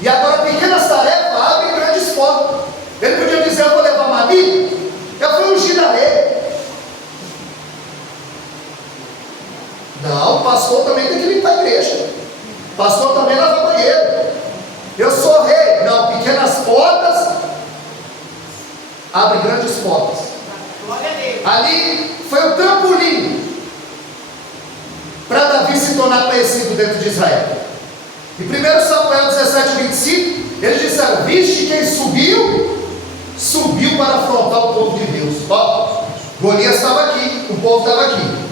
E agora pequenas tarefas abrem grandes portas. Ele podia dizer: eu vou levar uma amiga. Eu fui ungir a rei. Não, o pastor também tem que limpar a igreja. O pastor também lava banheiro. Eu sou rei. Não, pequenas portas abrem grandes portas. Ali foi o trampolim para Davi se tornar conhecido dentro de Israel. Em 1 Samuel 17:25, eles disseram: viste quem subiu para afrontar o povo de Deus. Ó, Golias estava aqui, o povo estava aqui.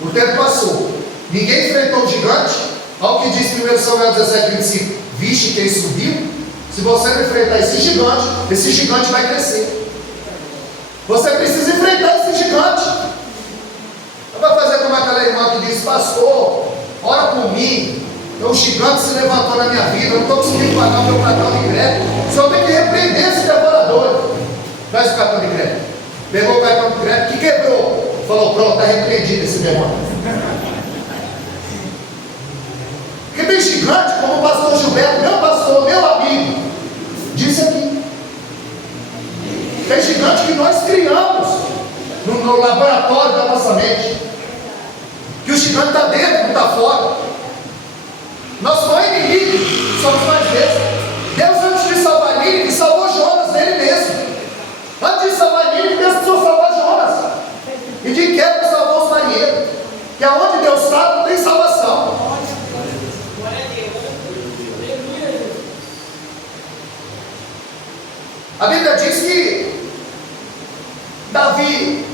O tempo passou, ninguém enfrentou o gigante. Olha o que diz 1 Samuel 17:25: viste quem subiu? Se você não enfrentar esse gigante vai crescer. Você precisa enfrentar esse gigante. Não vai fazer como aquela irmã que diz: pastor, ora por mim. Um gigante se levantou na minha vida, eu não estou conseguindo pagar o meu cartão de crédito. O senhor tem que repreender esse devorador. Traz o cartão de crédito. Pegou o cartão de crédito, que quebrou. Falou: pronto, está repreendido esse demônio. Porque tem gigante, como o pastor Gilberto, meu pastor, meu amigo, disse aqui. Tem gigante que nós criamos no laboratório da nossa mente. Que o gigante está dentro, não está fora. Nosso maior inimigo somos nós mesmos. Deus, antes de salvar Nínive, salvou Jonas dele mesmo. Antes de salvar Nínive, Deus precisou salvar Jonas. E de quebra salvou os marinheiros. Que aonde Deus está, não tem salvação. A Bíblia diz que Davi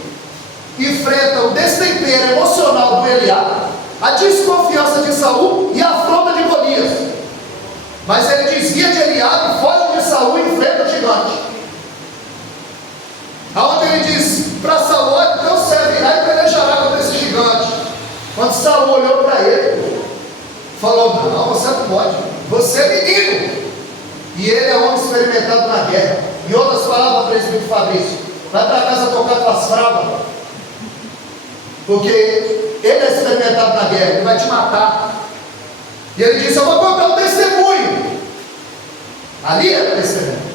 enfrenta o destempero emocional do Eliabe, a desconfiança de Saul e a afronta de Golias. Mas ele desvia de Eliabe, foge de Saul e enfrenta o gigante. Aonde ele diz para Saul: então você virá e pelejará contra esse gigante. Quando Saul olhou para ele, falou: não, você não pode. Você é menino. E ele é homem experimentado na guerra. Em outras palavras, presbítero Fabrício, vai para casa tocar tuas fraldas. Porque ele é experimentado na guerra, ele vai te matar. E ele disse: eu vou contar um testemunho. Ali é o testemunho.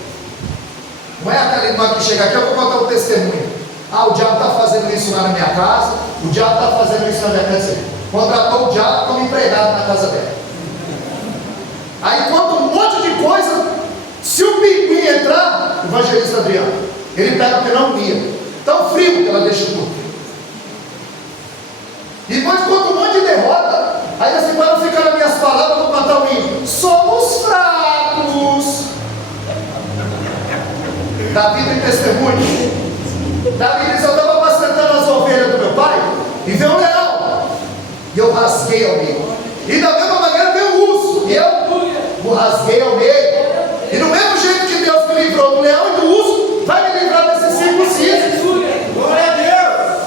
Não é aquela irmã que chega aqui: eu vou contar um testemunho. O diabo está fazendo isso lá na minha casa, o diabo está fazendo isso na minha casa. Contratou o diabo como empregado na casa dela. Aí conta um monte de coisa. Se o pinguim entrar, o evangelista Adriano, ele pega a pneumonia. Tão frio que ela deixa o corpo. E depois conta um monte de derrota. Aí assim, para não ficar nas minhas palavras, eu vou cantar um hino: somos fracos. Davi tem testemunho. Davi diz: eu estava apacentando as ovelhas do meu pai e veio um leão, e eu rasguei ao meio. E da mesma maneira veio um urso, e eu o rasguei ao meio. E do mesmo jeito que Deus me livrou do leão e do urso, vai me livrar desses circuncisos. Glória a Deus!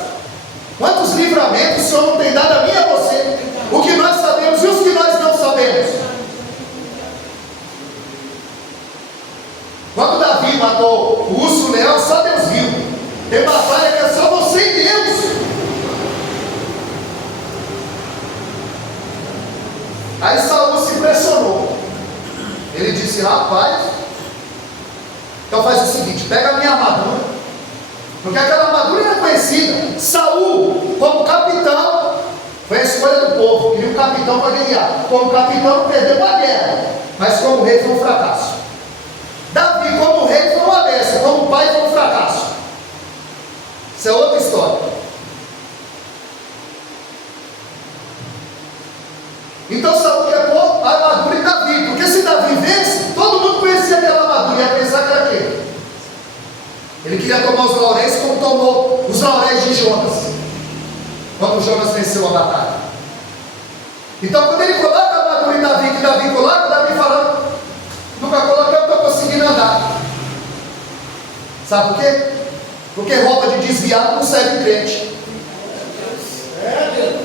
Quantos livramentos o Senhor não tem dado a mim e a você? O que nós sabemos e os que nós não sabemos. Quando Davi matou o urso e o leão, só Deus viu. Tem batalha que é só você e Deus. Aí Saul se impressionou. Ele disse: rapaz, então faz o seguinte, pega a minha armadura. Porque aquela armadura era conhecida. Saul, como capitão, foi a escolha do povo. Queria um capitão para guerrear. Como capitão, perdeu uma guerra, mas como rei foi um fracasso. Davi, como rei, foi uma bênção. Como pai, foi um fracasso. Isso é outra história. Então Saul quer pôr a armadura em Davi, porque se Davi vence, todo mundo conhecia aquela armadura, ia pensar que era quê? Ele queria tomar os lauréis como tomou os lauréis de Jonas, quando Jonas venceu a batalha. Então quando ele coloca a armadura em Davi, que Davi coloca, Davi falando: nunca coloquei, eu estou conseguindo andar. Sabe por quê? Porque roupa de desviado não serve em crente.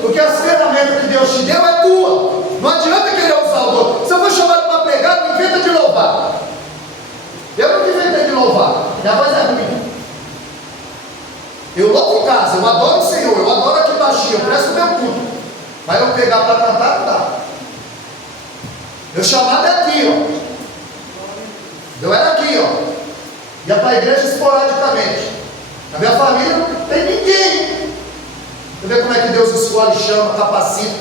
Porque as ferramentas que Deus te deu é tua. Não adianta querer usar o outro. Se eu for chamado para pregar, não inventa de louvar. Eu não inventei de louvar. Minha voz é ruim. Eu louvo em casa, eu adoro o Senhor, eu adoro aqui baixinho, eu presto o meu culto. Mas eu pegar para cantar, não dá. Meu chamado é aqui, ó. Eu era aqui, ó. Ia para a igreja esporadicamente. Na minha família não tem ninguém. Você vê como é que Deus escolhe, chama, capacita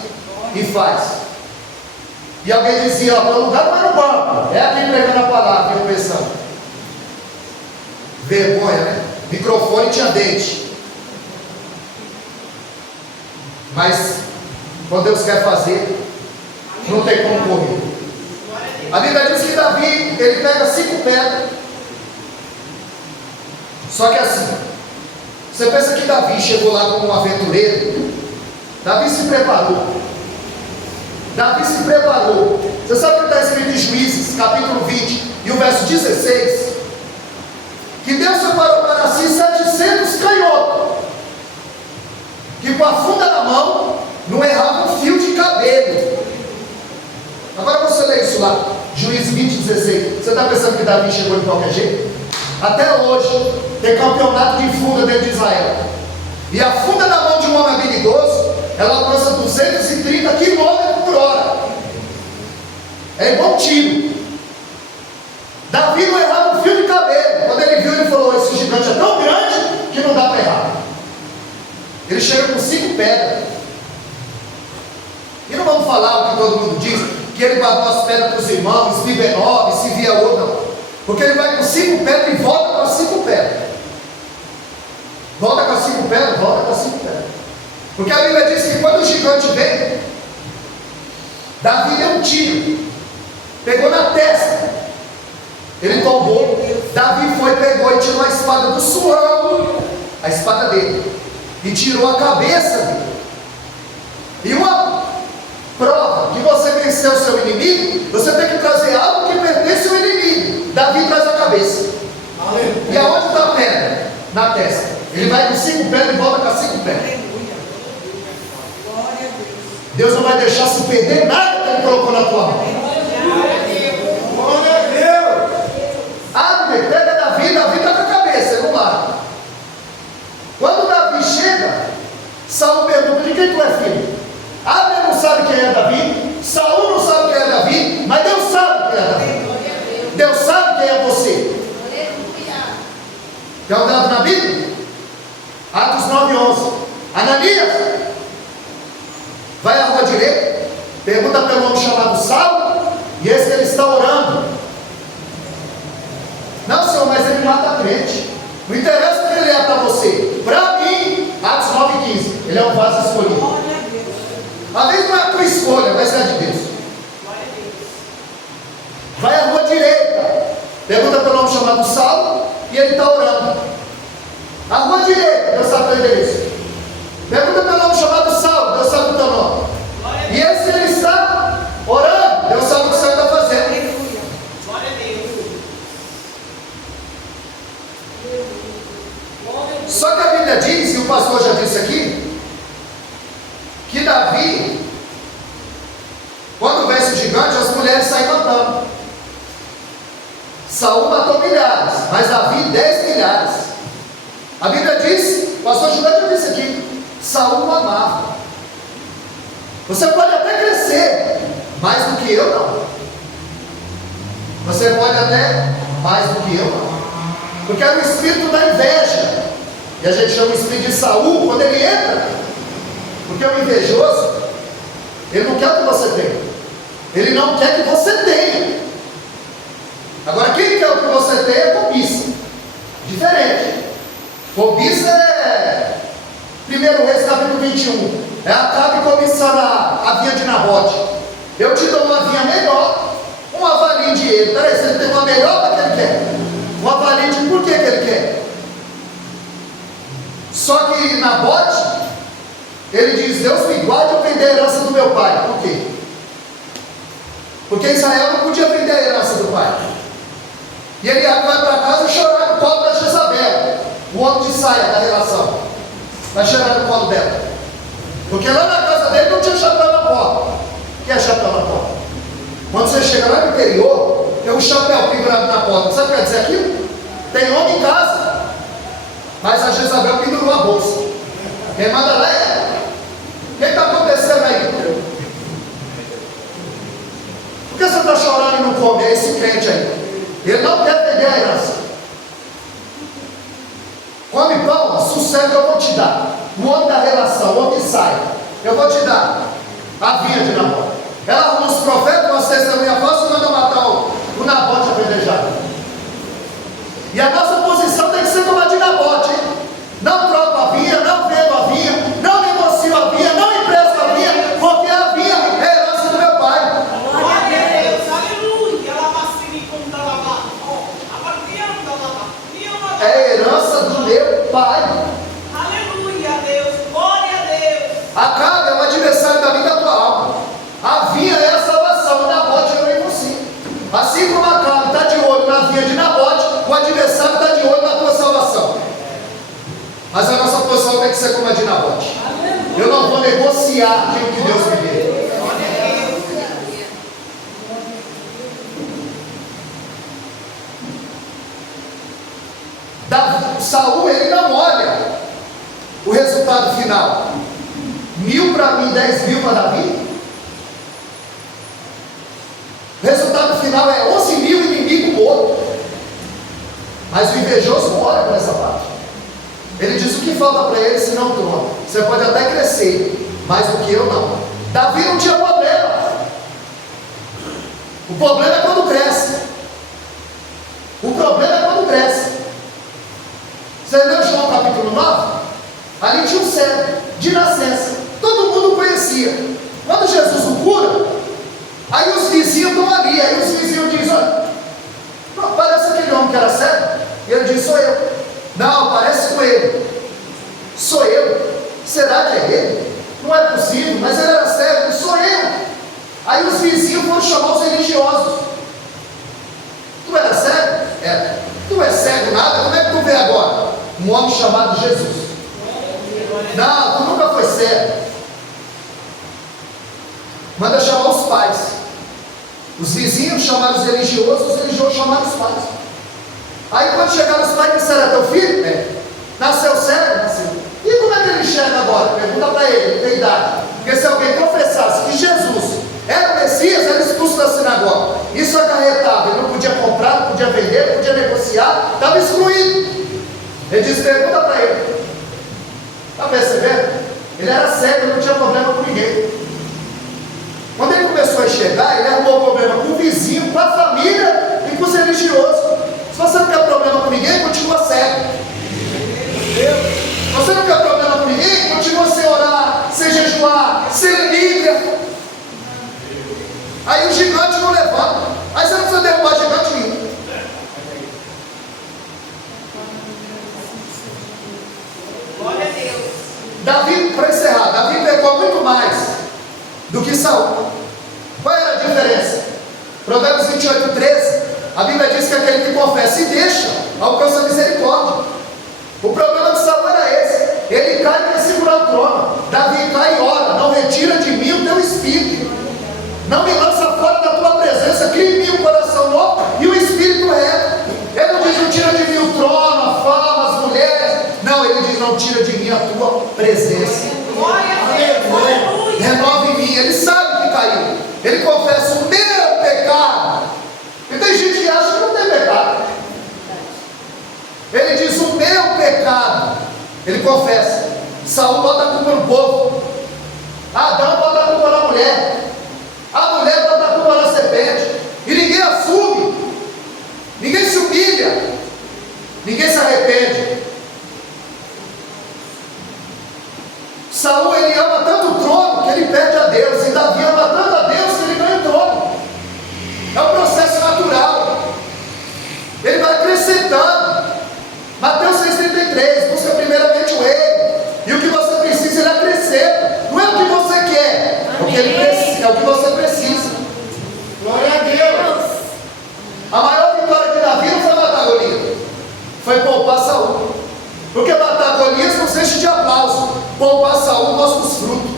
e faz. E alguém dizia, ó, meu lugar não é no banco, é aqui pregando a palavra, eu pensando. Vergonha, né? Microfone tinha dente. Mas quando Deus quer fazer, não tem como correr. A Bíblia diz que Davi, ele pega 5 pedras. Só que assim, você pensa que Davi chegou lá como um aventureiro? Davi se preparou. Davi se preparou. Você sabe o que está escrito em Juízes, capítulo 20, e o verso 16? Que Deus separou para si 700 canhotos, que com a funda na mão, não errava um fio de cabelo. Agora você lê isso lá, Juízes 20, 16. Você está pensando que Davi chegou de qualquer jeito? Até hoje, tem campeonato de funda dentro de Israel. E a funda na mão de um homem habilidoso, ela alcança 230 km por hora. É igual um tiro. Davi não errava um fio de cabelo. Quando ele viu, ele falou: esse gigante é tão grande que não dá para errar. Ele chega com 5 pedras. E não vamos falar o que todo mundo diz, que ele guardou as pedras para os irmãos, se via 9, se via outro, não. Porque ele vai com 5 pedras e volta com as 5 pedras. Volta com as 5 pedras, volta com as 5 pedras. Porque a Bíblia diz que quando o gigante veio, Davi deu um tiro, pegou na testa, ele tombou. Davi foi, pegou e tirou a espada do surrão, a espada dele, e tirou a cabeça dele. E uma prova que você venceu o seu inimigo, você tem que trazer algo que pertence ao inimigo. Davi traz a cabeça. Aleluia. E aonde está a pedra? Na testa. Ele vai com 5 pedras e volta com as 5 pedras. Deus não vai deixar se perder nada que Ele colocou na tua mão. Glória a Deus. Abner pega Davi, Davi está com a cabeça, ele não larga. Quando Davi chega, Saul pergunta: de quem tu é filho? Abner não sabe quem é Davi, Saul não sabe quem é Davi, mas Deus sabe quem é Davi. Deus sabe quem é você. Quer um dado na Bíblia? Atos 9:11. Ananias vai à rua direita, pergunta pelo homem chamado Saulo, e esse que ele está orando. Não, Senhor, mas ele mata crente. Não interessa o que ele é para você. Para mim, Atos 9:15, ele é um vaso escolhido. Às vezes não é a tua escolha, mas é a de Deus. Vai à rua direita, pergunta pelo homem chamado Saulo, e ele está orando. A rua direita, Deus sabe o teu endereço. Pergunta pelo homem chamado Saulo, Deus sabe o teu nome. E esse ele está orando, Deus sabe o que você está fazendo. Glória a Deus. Só que a Bíblia diz, e o pastor já disse aqui, que Davi, quando vence o gigante, as mulheres saem matando. Saul matou milhares, mas Davi 10 milhares. A Bíblia diz, o pastor Júlio já disse aqui, Saul o amava. Você pode até crescer, mais do que eu não. Você pode até mais do que eu não. Porque é o espírito da inveja. E a gente chama o espírito de Saul quando ele entra. Porque o invejoso, ele não quer o que você tem. Ele não quer que você tenha. Agora, quem quer o que você tem é cobiça. Diferente. Cobiça é 1 Reis capítulo 21. É Acabe cobiçando a vinha de Nabote. Eu te dou uma vinha melhor, um avalinho de ele. Peraí, você tem uma melhor para que ele quer? Um avalinho de por que ele quer? Só que Nabote, ele diz: Deus me guarde eu vender a herança do meu pai. Por quê? Porque Israel não podia vender a herança do pai. E ele vai para casa chorar no colo da Jezabel, o homem de saia da relação. Vai chorar no colo dela. Porque lá na casa casa dele não tinha chapéu na porta. O que é chapéu na porta? Quando você chega lá no interior, tem um chapéu pendurado na porta. Sabe o que quer dizer aquilo? Tem homem em casa. Mas a Jezabel pendurou a bolsa. Quem manda lá é ela. O que está acontecendo aí? Por que você está chorando e não come? É esse crente aí. Ele não quer perder a herança. Come pão, sossego eu vou te dar. O homem da relação, o homem que sai, eu vou te dar a vinha de Nabote. Ela arruma os profetas, uma testemunha falsa, manda matar o Nabote apedrejado. E a nossa posição tem que ser como a de Nabote, hein? Não troco a vinha, não vendo a vinha, não negocio a vinha, não empresto a vinha, porque a vinha é a herança do meu pai. Glória a Deus, aleluia. Ela vai se contar lá. É a herança do meu pai. Aleluia, Deus, glória a Deus. Acabe é o adversário da vida da tua alma. A vinha é a salvação, o Nabote é o você. Assim como Acabe está de olho na vinha de Nabote, o adversário está de olho na tua salvação. Mas a nossa posição tem que ser como a de Nabote. Eu não vou negociar aquilo que Deus me deu. Saul, ele não olha o resultado final. 1000 para mim, 10.000 para Davi. O resultado final é 11.000 inimigos mortos. Mas o invejoso não olha para essa parte. Ele diz o que falta para ele, senão trono. Você pode até crescer, mais do que eu não. Davi não tinha problema. O problema é quando cresce. O problema é quando cresce. Você leu João capítulo 9? Ali tinha um cego, de nascença. Todo mundo conhecia. Quando Jesus o cura, aí os vizinhos estão ali. Aí os vizinhos dizem: olha, não, parece aquele homem que era cego. E ele diz: sou eu. Não, parece com ele. Sou eu. Será que é ele? Não é possível, mas ele era cego. Sou eu. Aí os vizinhos foram chamar os religiosos. Tu era cego? É. Tu é cego nada? Como é que tu vê agora? Um homem chamado Jesus. Não, tu nunca foi cego. Manda chamar os pais. Os vizinhos chamaram os religiosos chamaram os pais. Aí quando chegaram os pais, disseram: é teu filho? É. Nasceu cego? Nasceu. E como é que ele enxerga agora? Pergunta para ele, tem idade. Porque se alguém confessasse que Jesus era o Messias, era expulso da sinagoga. Isso acarretava, ele não podia comprar, não podia vender, não podia negociar, estava excluído. Ele disse: pergunta para ele. Está percebendo? Ele era cego, ele não tinha problema com ninguém. Quando ele começou a enxergar, ele arrumou problema com o vizinho, com a família e com os religiosos. Se você não quer problema com ninguém, continua cego. Se você não quer problema com ninguém, continua sem orar, sem jejuar, sem Bíblia. Aí o gigante não levanta. Aí você não precisa derrubar o gigante nenhum. Glória a Deus. Davi, para encerrar, Davi pecou muito mais do que Saul. Qual era a diferença? Provérbios 28:13, a Bíblia diz que aquele que confessa e deixa, alcança misericórdia. O problema de Saul era esse. Ele cai e quer segurar o trono. Davi cai e ora: não retira de mim o teu espírito. Não me lança fora da tua presença. Cria em mim um coração novo e um espírito reto. Ele não diz: não tira de mim o trono, a fama, as mulheres. Não, ele diz: não tira de mim a tua presença. Glória a Deus, aleluia. Renova em mim. Ele sabe que caiu. Ele confessa o meu pecado. E tem gente que acha que não tem pecado. Ele diz: o meu pecado. Ele confessa. Saul bota a culpa no povo. Adão bota a culpa na mulher. A mulher bota a culpa na serpente. E ninguém assume. Ninguém se humilha. Ninguém se arrepende. Saul, ele ama tanto o trono que ele perde a Deus. E Davi ama tanto a Deus que ele ganha o trono. É um processo natural. Ele vai acrescentando. Mateus 6,33, busca primeiramente o reino. E o que você precisa, ele acrescenta. Não é o que você quer, é o que ele precisa, é o que você precisa. Glória a Deus. A maior vitória de Davi não foi matar Golias, foi poupar Saul. Porque matar Golias não se enche de aplauso. Poupar Saul mostra os frutos.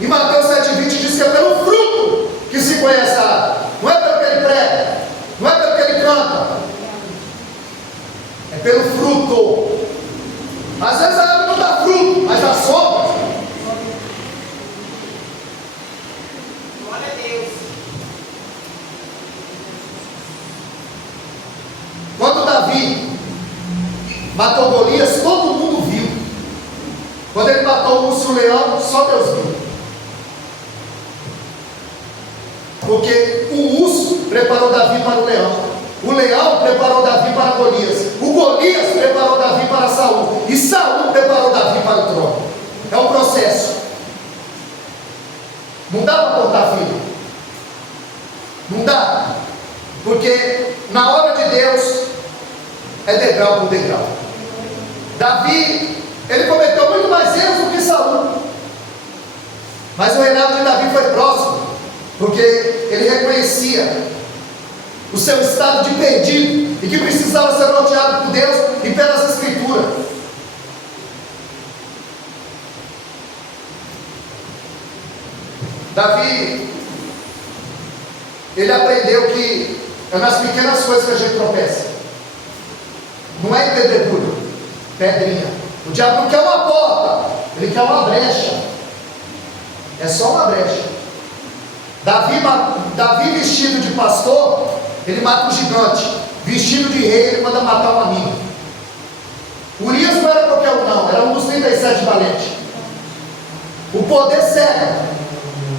Em Mateus 7,20 diz que é pelo fruto que se conhece a árvore. Não é pelo que ele prega, não é pelo que ele canta, é pelo fruto. Às vezes a árvore não dá fruto, mas dá sombra. Glória a Deus. Quando Davi matou Golias, todo mundo viu. Quando ele matou o urso e o leão, só Deus viu. Porque o urso preparou Davi para o leão preparou Davi para Golias, o Golias preparou Davi para Saul, e Saul preparou Davi para o trono. É um processo. Não dá para contar, filho. Não dá. Porque na obra de Deus é degrau por degrau. Davi, ele cometeu muito mais erros do que Saul, mas o reinado de Davi foi próximo, porque ele reconhecia o seu estado de perdido e que precisava ser norteado por Deus e pelas Escrituras. Davi, ele aprendeu que é nas pequenas coisas que a gente tropeça. Não é em pedregulho, pedrinha. O diabo não quer uma porta, ele quer uma brecha. É só uma brecha. Davi vestido de pastor, ele mata um gigante. Vestido de rei, ele manda matar um amigo. Urias não era qualquer um, não, era um dos 37 valentes. O poder cega.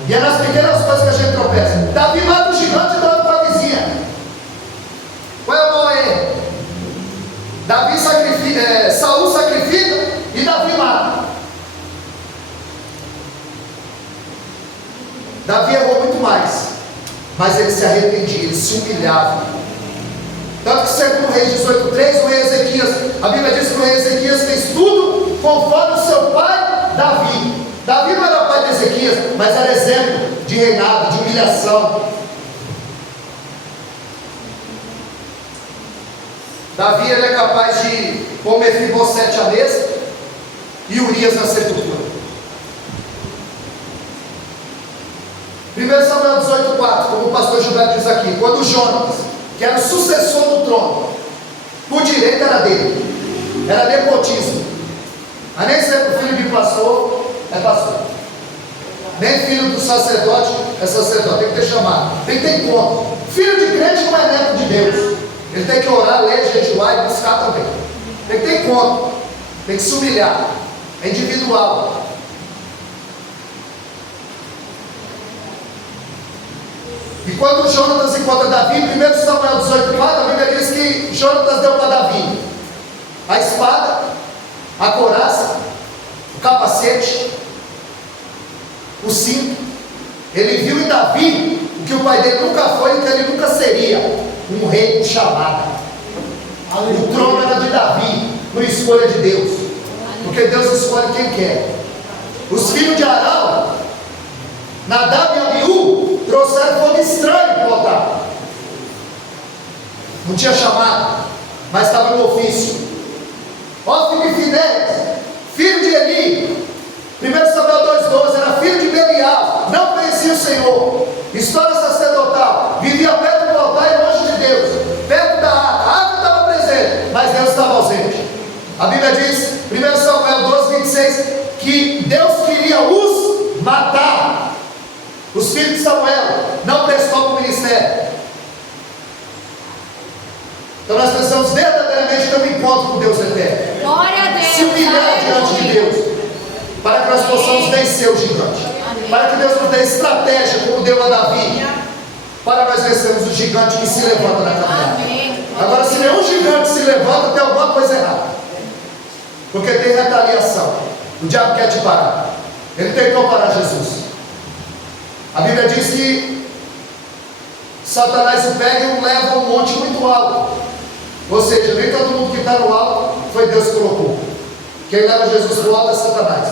E é nas pequenas coisas que a gente tropeça. Davi mata um gigante e dá para a vizinha. Qual é o maior erro? Saul sacrifica e Davi mata. Davi errou muito mais, mas ele se arrependia, ele se humilhava. Tanto que segundo o Reis 18:3, o rei Ezequias, a Bíblia diz que o rei Ezequias fez tudo conforme o seu pai Davi. Davi não era pai de Ezequias, mas era exemplo de reinado, de humilhação. Davi, ele é capaz de pôr Mefibosete à mesa e Urias na sepultura. 1 Samuel 18:4, como o pastor Gilberto diz aqui, quando Jonatas, que era o sucessor do trono, por direito era dele, era nepotismo. Mas nem sempre filho de pastor é pastor, nem filho do sacerdote é sacerdote, tem que ter chamado, tem que ter encontro. Filho de crente não é neto de Deus, ele tem que orar, ler, jejuar e buscar também. Tem que ter encontro, tem que se humilhar, é individual. E quando Jonatas encontra Davi, 1 Samuel 18:4, a Bíblia diz que Jonatas deu para Davi a espada, a couraça, o capacete, o cinto. Ele viu em Davi o que o pai dele nunca foi e que ele nunca seria: um rei com chamada. O trono era de Davi, por escolha de Deus, porque Deus escolhe quem quer. Os filhos de Arão, Nadab e Abiú, trouxeram fogo estranho para o altar. Não tinha chamado, mas estava no ofício. Hófini e Finéias, filho de Eli, 1 Samuel 2:12, era filho de Belial, não conhecia o Senhor. História sacerdotal, vivia perto do altar e longe de Deus, perto da arca. A arca estava presente, mas Deus estava ausente. A Bíblia diz, 1 Samuel 12:26, que Deus queria os matar. Os filhos de Samuel não prestou para o ministério. Então nós precisamos verdadeiramente ter um encontro com Deus eterno. Glória a Deus. Se humilhar diante de Deus, para que nós possamos vencer o gigante. Para que Deus nos dê estratégia, como deu a Davi, para nós vencermos o gigante que se levanta na caminhada. Amém. Agora, se nenhum gigante se levanta, tem alguma coisa errada, porque tem retaliação. O diabo quer te parar. Ele tentou parar Jesus. A Bíblia diz que Satanás o pega e o leva a um monte muito alto. Ou seja, nem todo mundo que está no alto foi Deus que colocou. Quem leva Jesus para o alto é Satanás.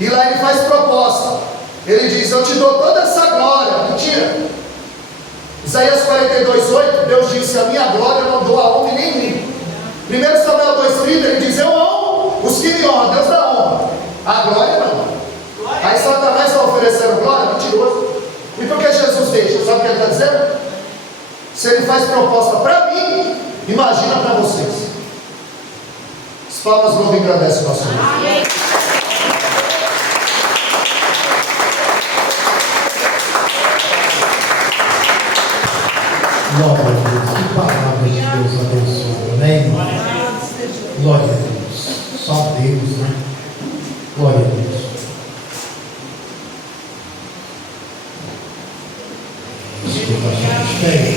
E lá ele faz proposta. Ele diz: eu te dou toda essa glória. Mentira. Isaías 42:8, Deus disse: a minha glória eu não dou a homem nenhum. 1 Samuel 2:30, ele diz: eu honro os que me honram. Deus dá honra, a glória não. seja, sabe o que ele está dizendo? Se ele faz proposta para mim, imagina para vocês. As palmas vão engrandecer o nosso Deus. Glória a Deus. Que palavra de Deus abençoa, amém? Glória a Deus. Só Deus, né? Glória a Deus. Desculpa, gente.